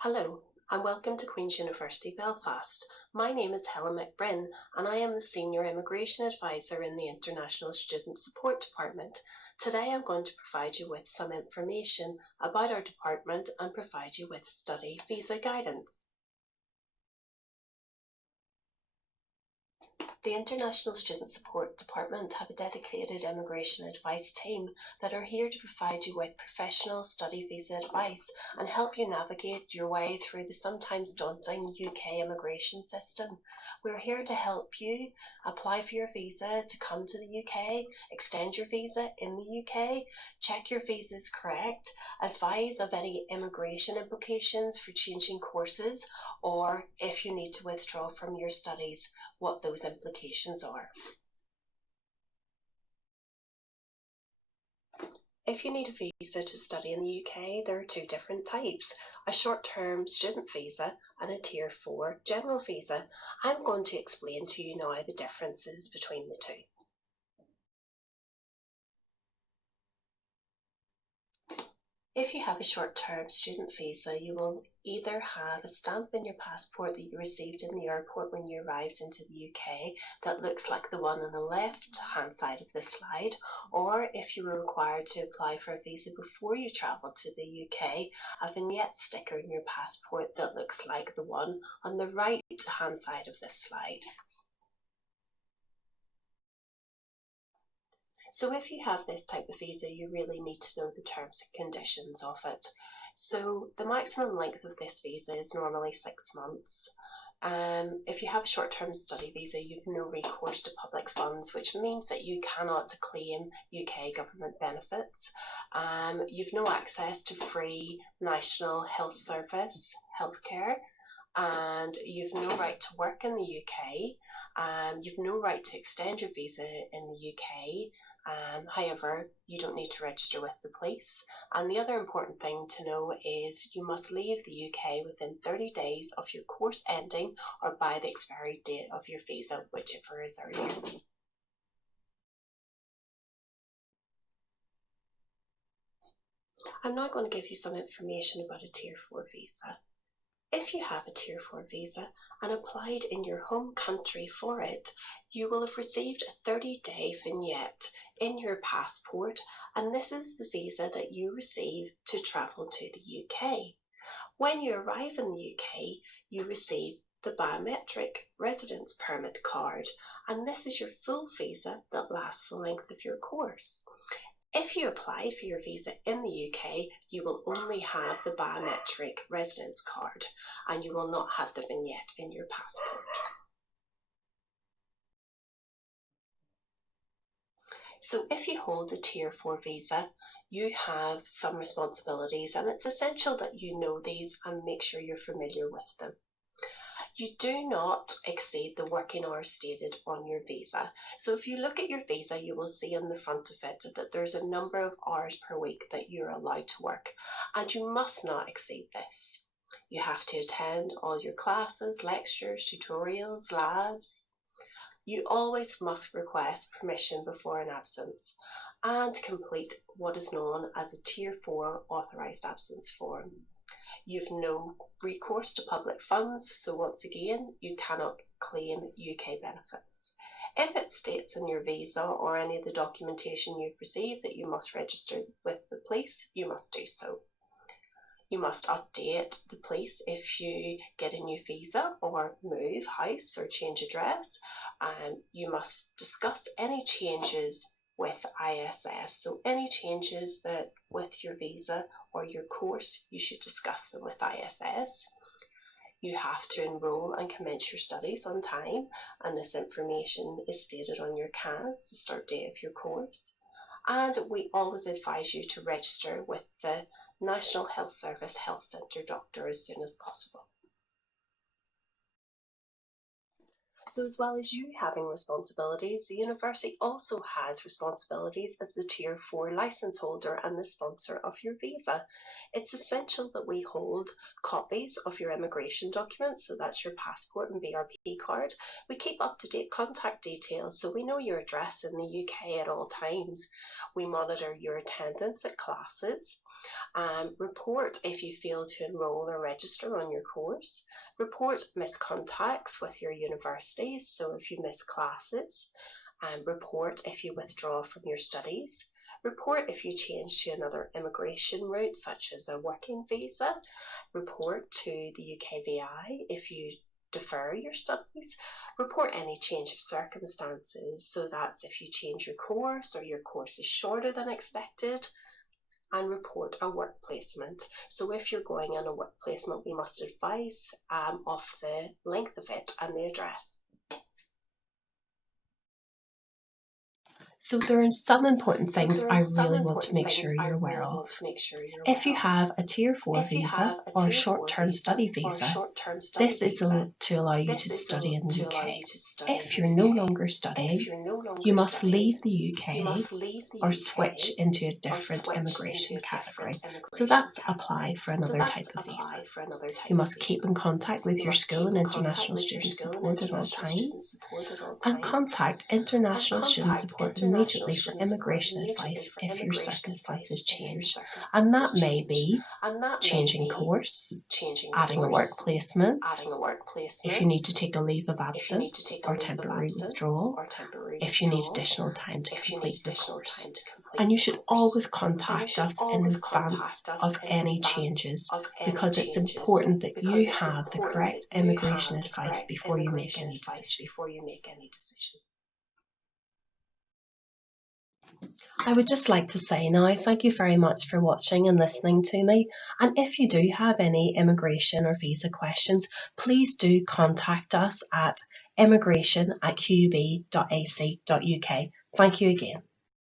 Hello, and welcome to Queen's University Belfast. My name is Helen McBrinn, and I am the Senior Immigration Advisor in the International Student Support Department. Today I'm going to provide you with some information about our department and provide you with study visa guidance. The International Student Support Department have a dedicated immigration advice team that are here to provide you with professional study visa advice and help you navigate your way through the sometimes daunting UK immigration system. We're here to help you apply for your visa to come to the UK, extend your visa in the UK, check your visa is correct, advise of any immigration implications for changing courses, or if you need to withdraw from your studies, what those implications are. If you need a visa to study in the UK, there are two different types, a short-term student visa and a Tier 4 general visa. I'm going to explain to you now the differences between the two. If you have a short-term student visa, you will either have a stamp in your passport that you received in the airport when you arrived into the UK that looks like the one on the left-hand side of this slide, or if you were required to apply for a visa before you travelled to the UK, a vignette sticker in your passport that looks like the one on the right-hand side of this slide. So if you have this type of visa, you really need to know the terms and conditions of it. So the maximum length of this visa is normally 6 months. If you have a short-term study visa, you've no recourse to public funds, which means that you cannot claim UK government benefits. You've no access to free National Health Service healthcare, and you've no right to work in the UK. You've no right to extend your visa in the UK. However, you don't need to register with the police. And the other important thing to know is you must leave the UK within 30 days of your course ending or by the expiry date of your visa, whichever is earlier. I'm now going to give you some information about a Tier 4 visa. If you have a Tier 4 visa and applied in your home country for it, you will have received a 30-day vignette in your passport, and this is the visa that you receive to travel to the UK. When you arrive in the UK, you receive the biometric residence permit card, and this is your full visa that lasts the length of your course. If you apply for your visa in the UK, you will only have the biometric residence card and you will not have the vignette in your passport. So if you hold a Tier 4 visa, you have some responsibilities, and it's essential that you know these and make sure you're familiar with them. You do not exceed the working hours stated on your visa. So if you look at your visa, you will see on the front of it that there's a number of hours per week that you're allowed to work, and you must not exceed this. You have to attend all your classes, lectures, tutorials, labs. You always must request permission before an absence and complete what is known as a Tier 4 authorised absence form. You've no recourse to public funds, so once again, you cannot claim UK benefits. If it states in your visa or any of the documentation you've received that you must register with the police, you must do so. You must update the police if you get a new visa or move house or change address. You must discuss any changes with ISS. So any changes that with your visa or your course, you should discuss them with ISS. You have to enrol and commence your studies on time, and this information is stated on your CAS, the start date of your course. And we always advise you to register with the National Health Service Health Centre doctor as soon as possible. So as well as you having responsibilities, the university also has responsibilities as the Tier 4 licence holder and the sponsor of your visa. It's essential that we hold copies of your immigration documents, so that's your passport and BRP card. We keep up-to-date contact details so we know your address in the UK at all times. We monitor your attendance at classes, report if you fail to enrol or register on your course, report missed contacts with your universities, so if you miss classes, report if you withdraw from your studies, report if you change to another immigration route such as a working visa, report to the UKVI if you defer your studies, report any change of circumstances, so that's if you change your course or your course is shorter than expected, and report a work placement. So if you're going on a work placement, we must advise of the length of it and the address. So there are some important things I really want to make sure you're aware of. If you have a Tier 4 visa or a short-term study visa, this is to allow you to study in the UK. If you're no longer studying, you must leave the UK or switch into a different immigration category. So that's apply for another type of visa. You must keep in contact with your school and international student support at all times, and contact international student support immediately for immigration advice if your circumstances change. And that may be changing course, adding a work placement, if you need to take a leave of absence or temporary withdrawal, if you need additional time to complete the course. And you should always contact us in advance of any changes, because it's important that you have the correct immigration advice before you make any decision. I would just like to say now, thank you very much for watching and listening to me. And if you do have any immigration or visa questions, please do contact us at immigration@qub.ac.uk. Thank you again.